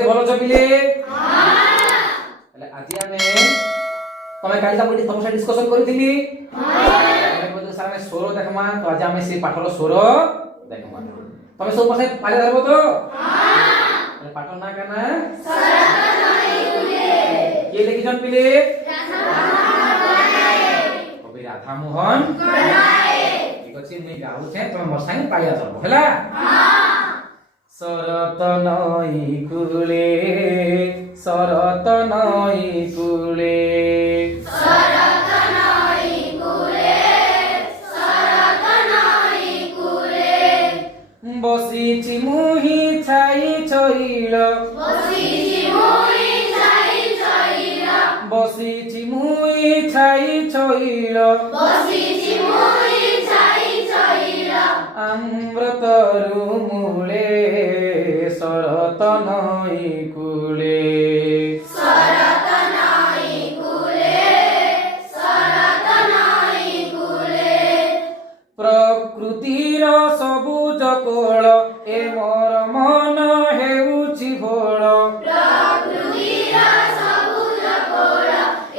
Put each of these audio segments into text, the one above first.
ଭଲ ଚପିଲେ ହେଲେ ଆଜି ଆମେ ତମେ କାଲି ତାପରେ ତମ ସାথে ডিসকাশন କରିଥିଲି ଆମେ ବୋଧେ ସାର୍ ଆମେ ସ୍ୱର ଦେଖମା ତ ଆଜି ଆମେ ସେ ପାଠର ସ୍ୱର ଦେଖମା ତମେ ସବୁ ପାଠେ ପାଲେ ଧରବ তো হ্যাঁ পাঠর না কানা সরত নই কুলে কে লিখিছন পিলে কবি রাধা মোহন গড়ায়ে ঠিক আছে মুই গাউছে তুমি মোর সাথে পাইয়া যাব হেলা হ্যাঁ সরত নই কুলে সরত নই কুলে সরত নই কুলে সরত নই কুলে বসিছি মুহি ছাই ছইল বসিছি মুই ছাই ছইল বসিছি মুই ছাই ছইল বসিছি মুই ছাই ছইল অমৃতরু মূলে সরত নই কুলে সরত নই কুলে সরত নই কুলে প্রকৃতির সবুজ কোল এ মোর মন হেউছি ভোল প্রকৃতির সবুজ কোল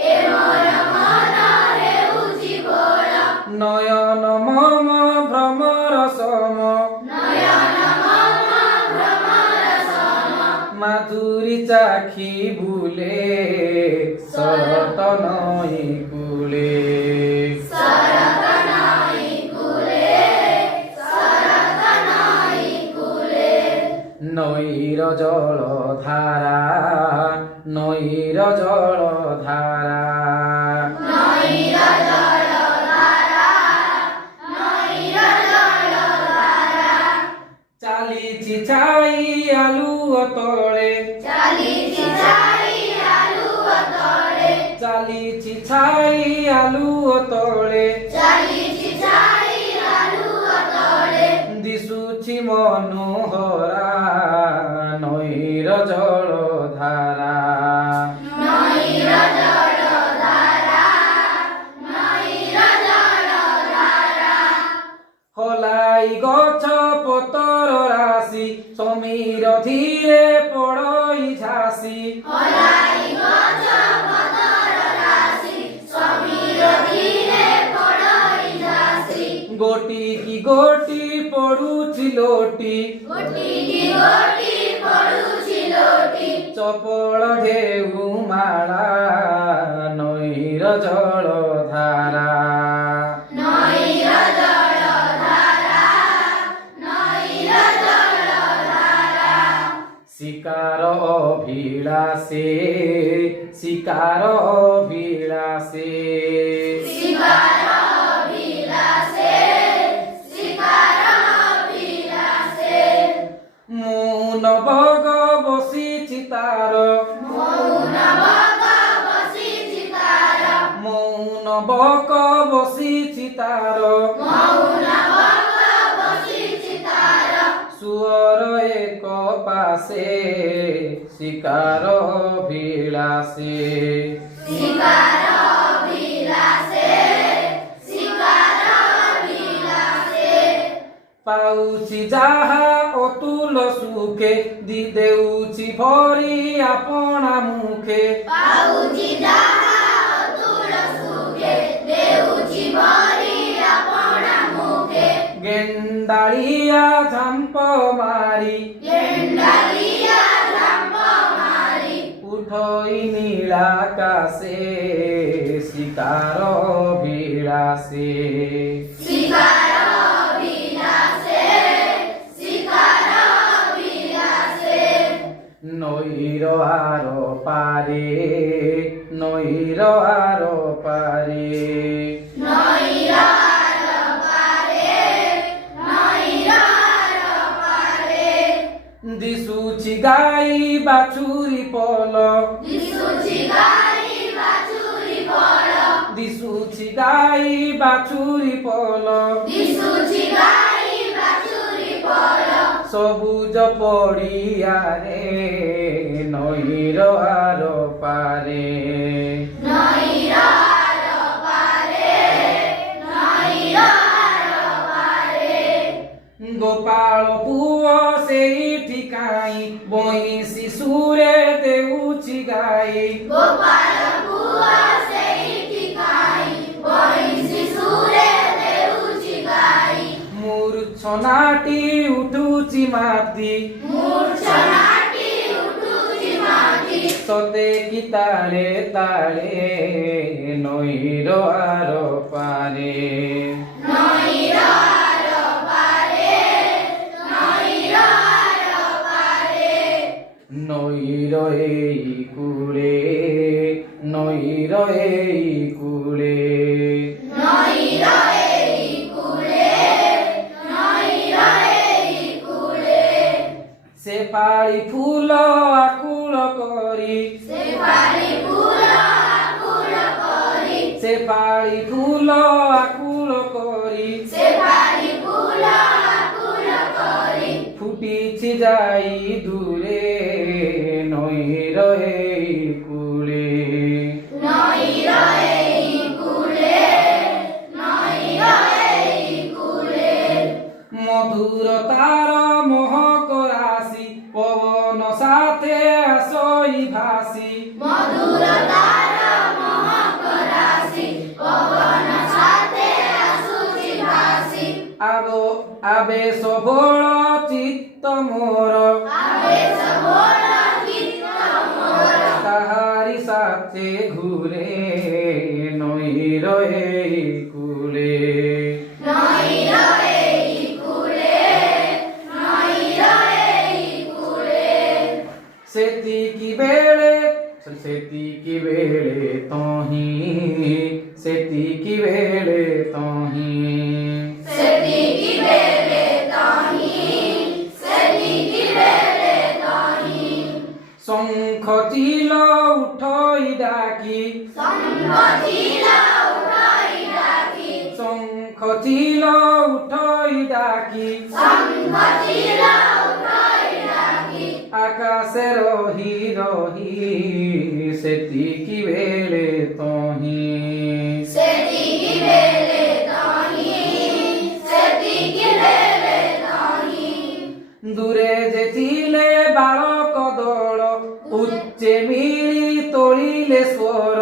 এ মোর মন হেউছি ভোল নয়ন মম ভ্রমর সম নয়ন মম ভ্রমর সম মাধুরী চাখি ভুলে সরত নই কুলে সরত নই কুলে সরত নই কুলে নৈর জল ধারা নৈর জল ধারা নইর জল ধারা নইর জল ধারা চালিছি ছাই আলু তলে চালিছি ছাই আলু তলে চালিছি ছাই আলু তলে চালিছি ছাই আলু তলে দিশুছি মনোহরা নৈর জল ধারা নইর জল ধারা নইর জল ধারা হলাই গছ পতর রাশি সমীর ধীরে পড়ই ঝাসি হলাই গছ পতর রাশি সমীর ধীরে পড়ই ঝাসি গোটি কি গোটি পড়ুছি লোটি গোটি কি গোটি পড়ুছি লোটি চপল ঢেউ মালা নৈর জল ধারা নইর জল ধারা নইর জল ধারা শিকার অভিলাষে শিকার অভিলাষে শিকার অভিলাষে শিকার অভিলাষে মৌন বগ বসিছি তার মৌন বগ বসিছি তার মৌন বক বসিছি তার মৌন বগ বসিছি তার সুয়র এক পাশে শিকার অভিলাষে শিকার অভিলাষে শিকার অভিলাষে পাউছি যাহা অতুল সুখে দি দেউছি ভরি আপনা মুখে পাউছি যাহা অতুল সুখে দেউছি ভরি আপনা মুখে গেন্দাড়িয়া ঝাম্প মারি গেন্ডারিয়া ঝাম্প মারি উঠই নীলাকাশে শিকার অভিলাষে শিকার অভিলাষে শিকার অভিলাষে নৈর আর পারে নৈর আর পারে নইর আর পারে নইর আর পারে দিশুছি গাই বাছুরি পল দিশুছি গাই বাছুরি পল দিশুছি গাই বাছুরি পল দিশুছি গাই বাছুরি পল সবুজ পড়িয়ারে নৈর আর পারে নইর আর পারে নইর আর পারে গোপাল পুଅ ସେଇଠି କାଇଁ ବଇଁଶି ସୁରେ ଦେଉଛି ଗାଇ ଗୋପାଳ ପୁଅ ସେଇଠି ଗାଇ ବଇଁଶୀ ସୁରେ ଦେଉଛି ଗାଇ ମୂର୍ଚ୍ଛନାଟି ଉଠୁଛି ମାତି ମୂର୍ଚ୍ଛନାଟି ଉଠୁଛି ମାଟି ସତେ କି ତାଳେ ତାଳେ ନଈର ଆର ପାରେ ନଈର ଆର ପାରେ ନଈର ଆର ପାରେ ନଈର ଏଇ କୂଳେ ନଈର ଏଇ କୂଳେ ନଈର ଏଇ କୂଳେ ନଈର ଏଇ କୂଳେ ସେ ପାଳି ଫୁଲ ଆକୁଳ କରି ସେ ପାଳି ଫୁଲ ଆକୁଳ କରି ସେ ପାଳି ଫୁଲ ଆକୁଳ କରି ସେ ପାଳି ଫୁଲ ଆକୁଳ କରି ফুটিছি যাই দূরে নইর এই কূলে নଈର ଏଇ କୂଳେ ନଈର ଏଇ କୂଳେ মধুর তার মোহক রাশি পবন সাথে আসই ভাসি মধুর তার মহক রাশি পবন সাথে আସୁଛି ভাসি আবেশ ভোল চিত্ত মোর আবেশ ভোল চিত্ত মোর তাহারি সাথে ঘুরে নইর এই কূলে নଈର ଏଇ কূଳେ নଈର ଏଇ কূଳେ ସେତିକି ବେଳେ ତହିଁ ସେତିକି ବେଳେ ତହିଁ ସେତିକି ବେଳେ ତହିଁ ସେତିକି ବେଳେ ତହିଁ শঙ্খ চিল উঠই ডাকি ଶଙ୍ଖ ଚିଲ ଉଠାଇ ଡାକି শঙ্খ চিল উঠই ডাকি ଶଙ୍ଖ ଚିଲ ଉଠାଇ ଡାକି আকাশে রহি রহি সেতিকি বেলে তহি ସେତିକି ବେଳେ ତହିଁ ସେତିକି ବେଳେ ତହିଁ দূরে যে ছিলে বালক দল উচ্চে মিলি তলিলে স্বর